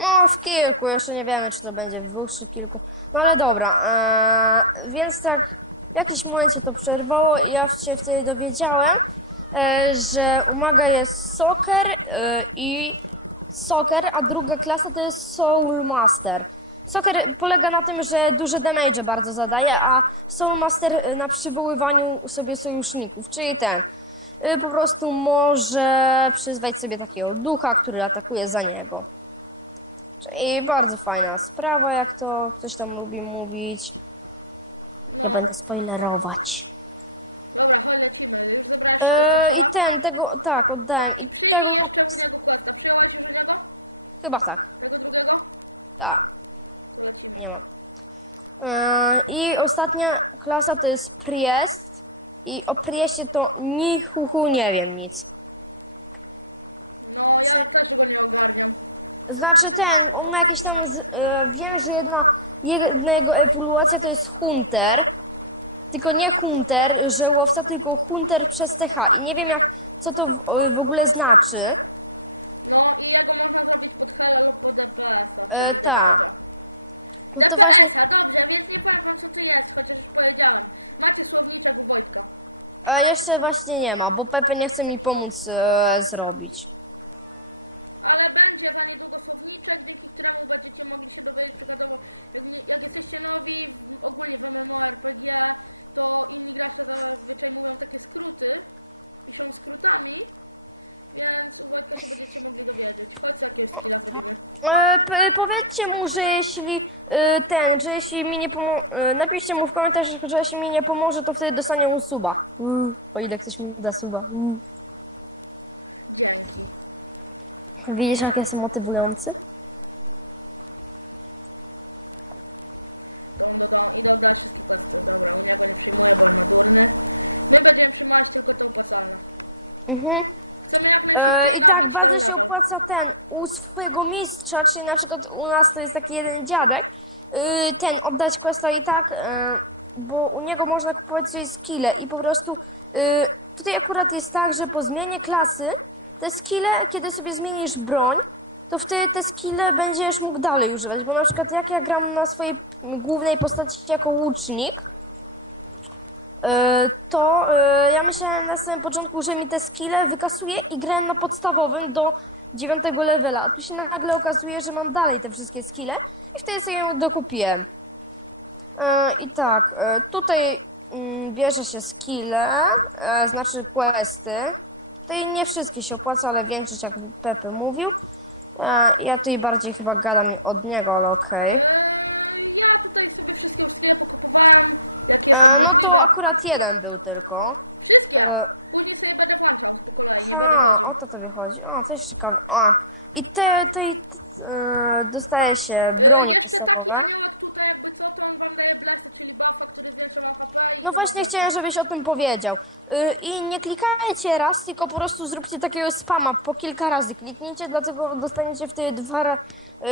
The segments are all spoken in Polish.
No, w kilku, jeszcze nie wiemy, czy to będzie w dwóch, czy kilku. No ale dobra, eee, więc tak w jakimś momencie to przerwało i ja się wtedy dowiedziałem, e, że umaga jest soccer e, i soccer, a druga klasa to jest Soul Master. Soccer polega na tym, że duże damage bardzo zadaje, a Soul Master e, na przywoływaniu sobie sojuszników, czyli ten. e, Po prostu może przyzwać sobie takiego ducha, który atakuje za niego. Czyli bardzo fajna sprawa, jak to ktoś tam lubi mówić. Ja będę spoilerować. Yy, I ten, tego, tak, oddałem. I tego. Chyba tak. Tak. Nie mam. Yy, I ostatnia klasa to jest Priest. I o Prieście to ni chuchu nie wiem nic. Znaczy ten, on ma jakieś tam, z, e, wiem, że jedna, jedna jego ewoluacja to jest Hunter, tylko nie Hunter, że łowca, tylko Hunter przez TH i nie wiem jak, co to w, w ogóle znaczy. E, ta. No to właśnie... E, jeszcze właśnie nie ma, bo Pepe nie chce mi pomóc e, zrobić. E, powiedzcie mu, że jeśli ten, że jeśli mi nie pomoże, napiszcie mu w komentarzach, że jeśli mi nie pomoże, to wtedy dostanie mu suba. Mm, o ile ktoś mi da suba. Mm. Widzisz, jak jestem motywujący? Mhm. E, I tak, bardzo się opłaca ten u swojego mistrza, czyli na przykład u nas to jest taki jeden dziadek, y, ten oddać questa i tak, e, bo u niego można kupować sobie skille i po prostu y, tutaj akurat jest tak, że po zmianie klasy te skille, kiedy sobie zmienisz broń, to wtedy te skille będziesz mógł dalej używać, bo na przykład jak ja gram na swojej głównej postaci jako łucznik, to e, ja myślałem na samym początku, że mi te skille wykasuje i grałem na podstawowym do 9 levela. A tu się nagle okazuje, że mam dalej te wszystkie skille i wtedy sobie ją dokupiłem. E, I tak, e, tutaj mm, bierze się skille, e, znaczy questy. Tutaj nie wszystkie się opłaca, ale większość, jak Pepe mówił. E, Ja tutaj bardziej chyba gadam od niego, ale okej. E, no to akurat jeden był tylko. E, aha, o to tobie chodzi. O, to jest ciekawe. O, i te, tej e, dostaje się bronie podstawowe. No właśnie chciałem, żebyś o tym powiedział. Y, I nie klikajcie raz, tylko po prostu zróbcie takiego spama po kilka razy. Kliknijcie, dlatego dostaniecie wtedy dwa,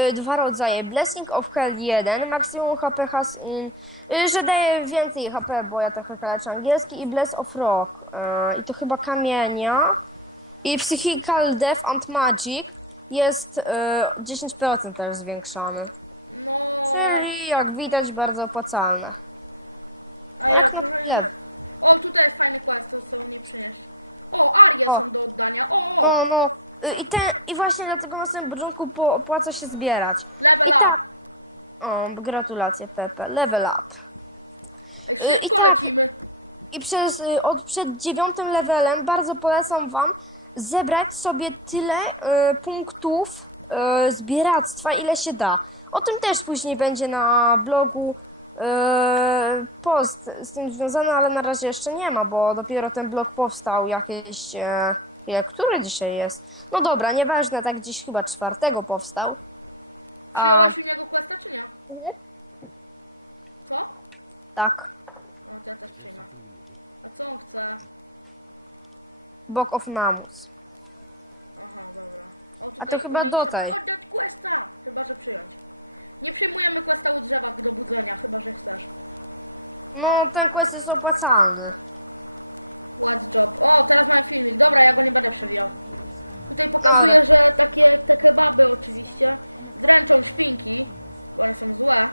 y, dwa rodzaje. Blessing of Hell 1, maksimum HP has in, y, że daje więcej HP, bo ja trochę kaleczę angielski i Bless of Rock. I to chyba kamienia. I Psychical Death and Magic jest y, 10% też zwiększony. Czyli jak widać bardzo opłacalne. No jak na chwilę. O. No, no. Y, I, ten, I właśnie dlatego na samym początku po, opłaca się zbierać. I tak. O, gratulacje Pepe. Level up. Y, I tak. I przez, y, od przed dziewiątym levelem bardzo polecam wam zebrać sobie tyle y, punktów y, zbieractwa, ile się da. O tym też później będzie na blogu post z tym związany, ale na razie jeszcze nie ma, bo dopiero ten blog powstał jakieś... Ile, który dzisiaj jest? No dobra, nieważne, tak dziś chyba czwartego powstał. A... Tak. Book of Namus. A to chyba do tej. Quest jest opłacalny. Dobra.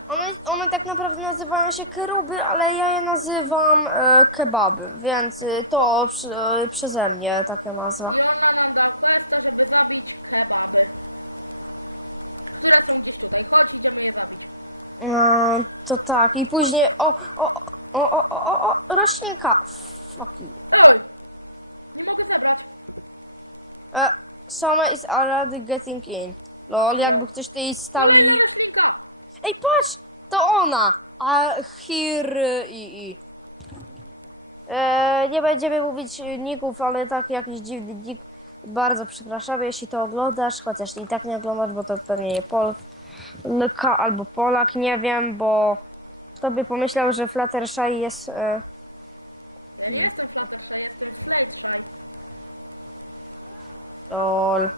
One, one tak naprawdę nazywają się keruby, ale ja je nazywam e, kebaby, więc e, to przy, e, przeze mnie taka nazwa. E, to tak, i później. O, o, o, o, o, o, o roślinka. Fuck you. E, Summer is already getting in. Lol, jakby ktoś tutaj stał i. Ej, patrz! To ona! A here i i. E, nie będziemy mówić ników, ale tak jakiś dziwny nick. Bardzo przepraszamy, jeśli to oglądasz, chociaż i tak nie oglądasz, bo to pewnie nie Polka albo Polak, nie wiem, bo kto by pomyślał, że Fluttershy jest... E... Lol.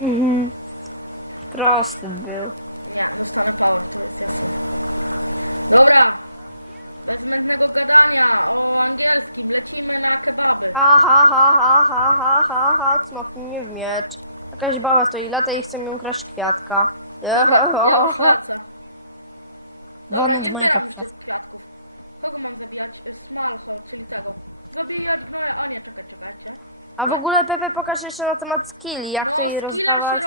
Mhm. Prosty był. Ha ha ha ha ha ha ha ha Cmoknij mnie w miecz. Jakaś baba stoi lata i chce mi ukraść kwiatka. Won od mojego kwiatka. A w ogóle Pepe pokaż jeszcze na temat skilli, jak to jej rozdawać.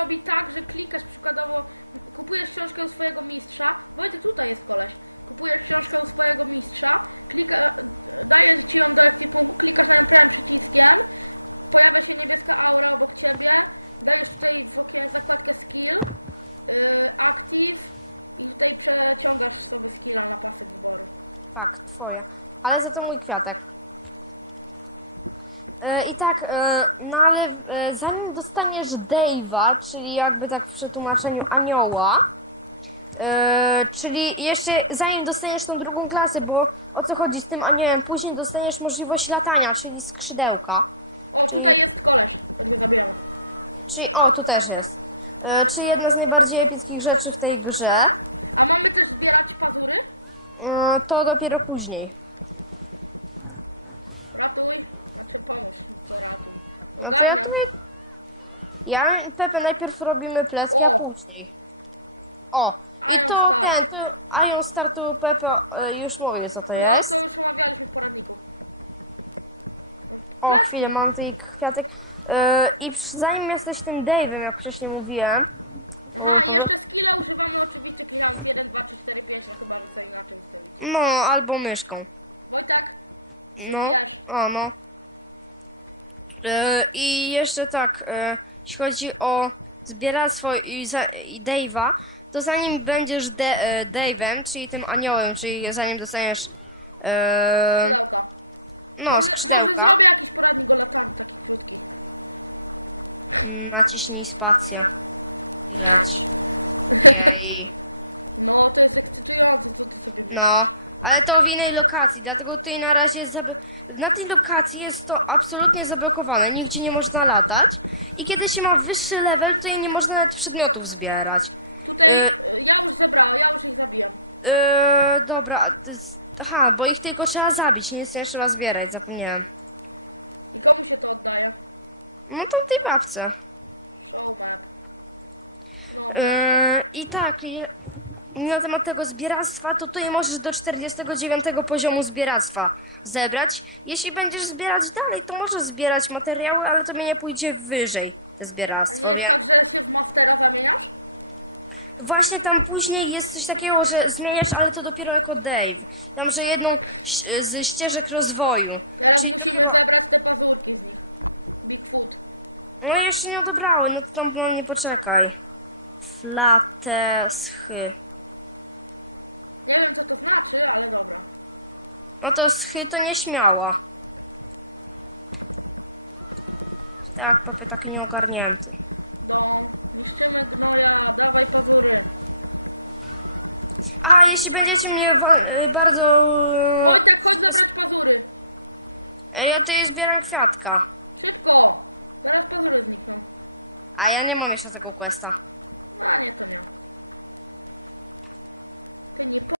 Tak, twoja. Ale za to mój kwiatek. E, I tak, e, no ale e, zanim dostaniesz Dave'a, czyli jakby tak w przetłumaczeniu anioła, e, czyli jeszcze zanim dostaniesz tą drugą klasę, bo o co chodzi z tym aniołem, później dostaniesz możliwość latania, czyli skrzydełka. Czyli, czyli o, tu też jest. E, czyli jedna z najbardziej epickich rzeczy w tej grze. E, to dopiero później. No to ja tutaj... Ja Pepe najpierw robimy plecki, a później. O! I to ten, to Ion startu Pepe e, już mówię co to jest. O, chwilę, mam tutaj kwiatek. E, I zanim jesteś tym Dave'em, jak wcześniej mówiłem, po, no, albo myszką. No, o, no. E, I jeszcze tak, e, jeśli chodzi o zbieractwo i, i Dave'a, to zanim będziesz e, Dave'em, czyli tym aniołem, czyli zanim dostaniesz no, skrzydełka, naciśnij spacja i leć. Jej. No, ale to w innej lokacji, dlatego tutaj na razie jest na tej lokacji jest to absolutnie zablokowane, nigdzie nie można latać i kiedy się ma wyższy level, to nie można nawet przedmiotów zbierać. Yy, yy, dobra, aha, bo ich tylko trzeba zabić, nic nie trzeba zbierać, zapomniałem. No tam tej babce. Yy, I tak, na temat tego zbieractwa, to tutaj możesz do 49 poziomu zbieractwa zebrać. Jeśli będziesz zbierać dalej, to możesz zbierać materiały, ale to mnie nie pójdzie wyżej, te zbieractwo, więc... Właśnie tam później jest coś takiego, że zmieniasz, ale to dopiero jako Dave. Tam, że jedną z ścieżek rozwoju. Czyli to chyba... No jeszcze nie odebrały, no to tam no, nie poczekaj. Flateschy. No to schy to nieśmiała. Tak, papie taki nieogarnięty. A, jeśli będziecie mnie y, bardzo... y, Ja tutaj zbieram kwiatka. A ja nie mam jeszcze tego questa.